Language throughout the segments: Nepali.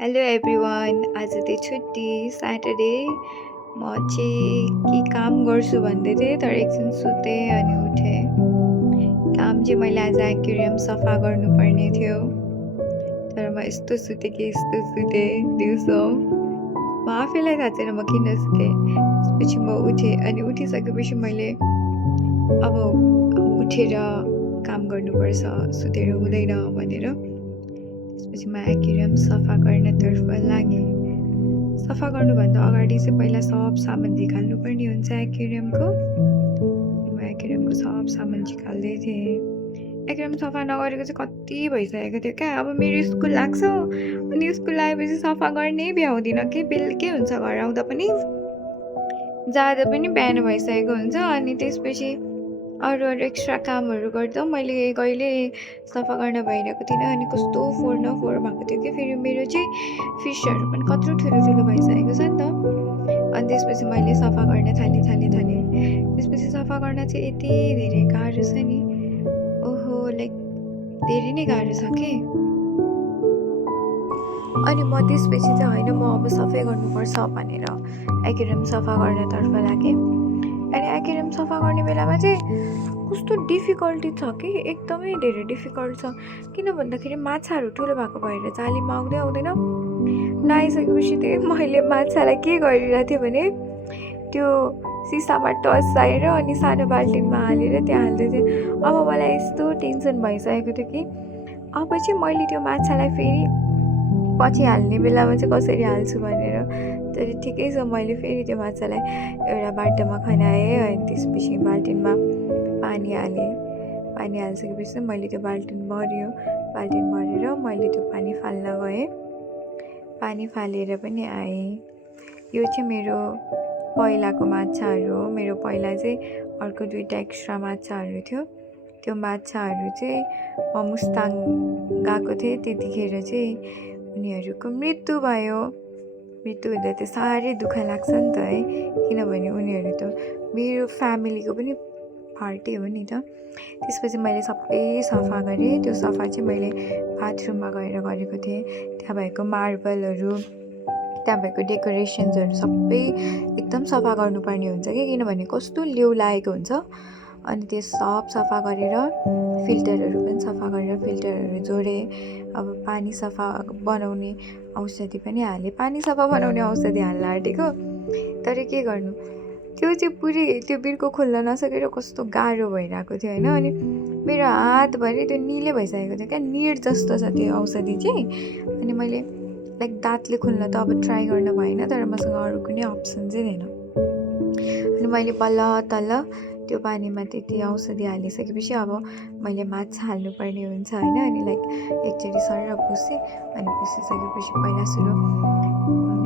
हेलो एभ्रिवान आज चाहिँ छुट्टी स्याटरडे म चाहिँ के काम गर्छु भन्दै थिएँ तर एकछिन सुतेँ अनि उठेँ। काम चाहिँ मैले आज एक्वेरियम सफा गर्नुपर्ने थियो तर म यस्तो सुतेँ कि यस्तो सुतेँ दिउँसो म आफैलाई थाहा छैन म किन सुतेँ। त्यसपछि म उठेँ अनि उठिसकेपछि मैले अब उठेर काम गर्नुपर्छ सुतेर हुँदैन भनेर त्यसपछि म एक्वेरियम सफा गर्नतर्फ लागेँ। सफा गर्नुभन्दा अगाडि चाहिँ पहिला सब सामान झिकाल्नुपर्ने हुन्छ एक्वेरियमको। म एक्वेरियमको सब सामान झिकाल्दै थिएँ। एक्वेरियम सफा नगरेको चाहिँ कति भइसकेको थियो क्या। अब मेरो स्कुल लाग्छ अनि स्कुल आएपछि सफा गर्नै भ्याउँदिनँ कि बेलुकै हुन्छ घर आउँदा पनि जाँदा पनि बिहान भइसकेको हुन्छ अनि त्यसपछि अरू एक्स्ट्रा कामहरू गर्दा मैले कहिले सफा गर्न भइरहेको थिइनँ अनि कस्तो फोहोर न फोहोर भएको थियो कि फेरि मेरो चाहिँ फिसहरू पनि कत्रो ठुलो ठुलो भइसकेको छ नि त। अनि त्यसपछि मैले सफा गर्न थालेँ। त्यसपछि सफा गर्न चाहिँ यति धेरै गाह्रो छ नि, ओहो लाइक धेरै नै गाह्रो छ कि। अनि म त्यसपछि चाहिँ होइन म अब सफाइ गर्नुपर्छ भनेर एक्वेरियम सफा गर्नतर्फ लागेँ। अनि एक्वेरियम सफा गर्ने बेलामा चाहिँ कस्तो डिफिकल्टी छ कि एकदमै धेरै डिफिकल्ट छ। किन भन्दाखेरि माछाहरू ठुलो भएको भएर जालीमा आउँदैन। नआइसकेपछि चाहिँ मैले माछालाई के गरिरहेको थिएँ भने त्यो सिसामा टस्साएर अनि सानो बाल्टिनमा हालेर त्यहाँ हाल्दै थिएँ। अब मलाई यस्तो टेन्सन भइसकेको थियो कि अब चाहिँ मैले त्यो माछालाई फेरि पछि हाल्ने बेलामा चाहिँ कसरी हाल्छु भनेर। तर ठिकै छ, मैले फेरि त्यो माछालाई एउटा बाटोमा खनाएँ अनि त्यसपछि बाल्टिनमा पानी हालेँ। पानी हालिसकेपछि चाहिँ मैले त्यो बाल्टिन भरेर मैले त्यो पानी फाल्न गएँ। पानी फालेर पनि आएँ। यो चाहिँ मेरो पहिलाको माछाहरू हो। मेरो पहिला चाहिँ अर्को 2टा एक्स्ट्रा माछाहरू थियो। त्यो माछाहरू चाहिँ म मुस्ताङ गएको थिएँ त्यतिखेर चाहिँ उनीहरूको मृत्यु भयो। मृत्यु हुँदा त साह्रै दुःख लाग्छ नि त है, किनभने उनीहरू त मेरो फ्यामिलीको पनि पार्टै हो नि त। त्यसपछि मैले सबै सफा गरेँ। त्यो सफा चाहिँ मैले बाथरुममा गएर गरेको थिएँ। त्यहाँ भएको मार्बलहरू, त्यहाँ भएको डेकोरेसन्सहरू सबै एकदम सफा गर्नुपर्ने हुन्छ कि, किनभने कस्तो लेउ लागेको हुन्छ। अनि त्यो सब सफा गरेर फिल्टरहरू पनि सफा गरेर फिल्टरहरू जोडेँ। अब पानी सफा बनाउने औषधि पनि हालेँ। पानी सफा बनाउने औषधि हाल्न आँटेको तर के गर्नु, त्यो चाहिँ पुरै त्यो बिर्को खोल्न नसकेर कस्तो गाह्रो भइरहेको थियो होइन। अनि मेरो हातभरि त्यो निले भइसकेको थियो क्या, निड जस्तो छ त्यो औषधि चाहिँ। अनि मैले लाइक दाँतले खोल्न त अब ट्राई गर्न भएन तर मसँग अरू कुनै अप्सन चाहिँ थिएन। अनि मैले बल्ल तल्ल त्यो पानीमा त्यति औषधि हालिसकेपछि अब मैले माछा हाल्नुपर्ने हुन्छ होइन। अनि लाइक एकचोटि सर पुसेँ अनि पुसिसकेपछि पहिला सुरु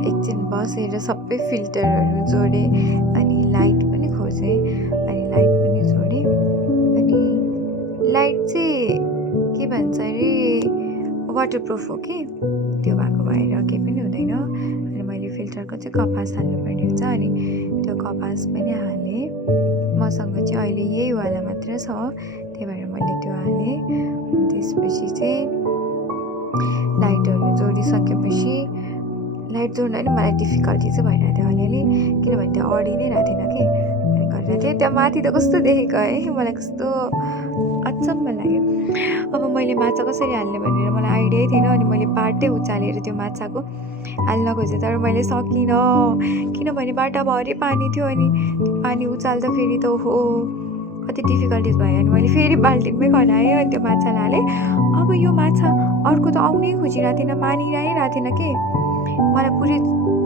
एकछिन बसेर सबै फिल्टरहरू जोडेँ अनि लाइट पनि खोजेँ अनि लाइट पनि जोडेँ। अनि लाइट चाहिँ के भन्छ अरे वाटरप्रुफ हो कि, त्यो भएको भएर केही पनि हुँदैन। अनि मैले फिल्टरको चाहिँ कपास हाल्नुपर्ने हुन्छ अनि त्यो कपास पनि हालेँ। मसँग चाहिँ अहिले यही वाला मात्र छ त्यही भएर मैले त्यो हालेँ। अनि त्यसपछि चाहिँ लाइटहरू जोडिसकेपछि लाइट जोड्न पनि मलाई डिफिकल्टी चाहिँ भइरहेको थियो अलिअलि, किनभने त्यो अडी नै रहेको थिएन कि। अनि गरेर थिएँ त्यहाँ माथि त कस्तो देखेको है, मलाई कस्तो अचम्म लाग्यो। अब मैले माछा कसरी हाल्ने भनेर मलाई आइडियै थिएन। अनि मैले बाटै उचालेर त्यो माछाको हाल्न खोजेँ तर मैले सकिनँ, किनभने बाटाभरि पानी थियो। अनि पानी उचाल्दा फेरि त हो कति डिफिकल्टिज भयो। अनि मैले फेरि बाल्टिनमै खनाएँ अनि त्यो माछालाई हालेँ। अब यो माछा अर्को त आउनै खोजिरहेको थिएन, मानिरहेको थिएन कि। मलाई पुरै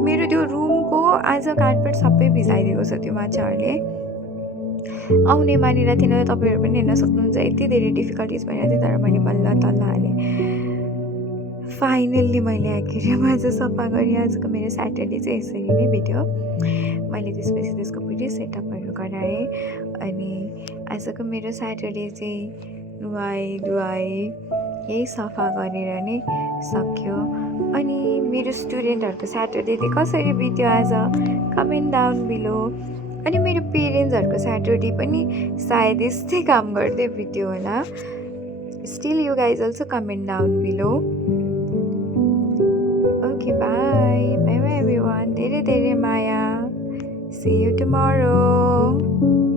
मेरो त्यो रुमको आज कार्पेट सबै भिजाइदिएको छ त्यो माछाहरूले, आउने मानिरहेको थिएन। तपाईँहरू पनि हेर्न सक्नुहुन्छ यति धेरै डिफिकल्टिज भइरहेको थियो तर मैले बल्ल तल्ल हालेँ। फाइनल्ली मैले एक्वेरियम आज सफा गरेँ। आजको मेरो स्याटरडे चाहिँ यसरी नै बित्यो। मैले त्यसपछि त्यसको पुरै सेटअपहरू गराएँ अनि आजको मेरो स्याटरडे चाहिँ नुहाए यही सफा गरेर नै सक्यो। अनि मेरो स्टुडेन्टहरूको स्याटरडे चाहिँ कसरी बित्यो आज कमेन्ट डाउन बिलो। अनि मेरो पेरेन्ट्सहरूको स्याटरडे पनि सायद यस्तै काम गर्दै बित्यो होला। Still you guys also comment down below. See you tomorrow.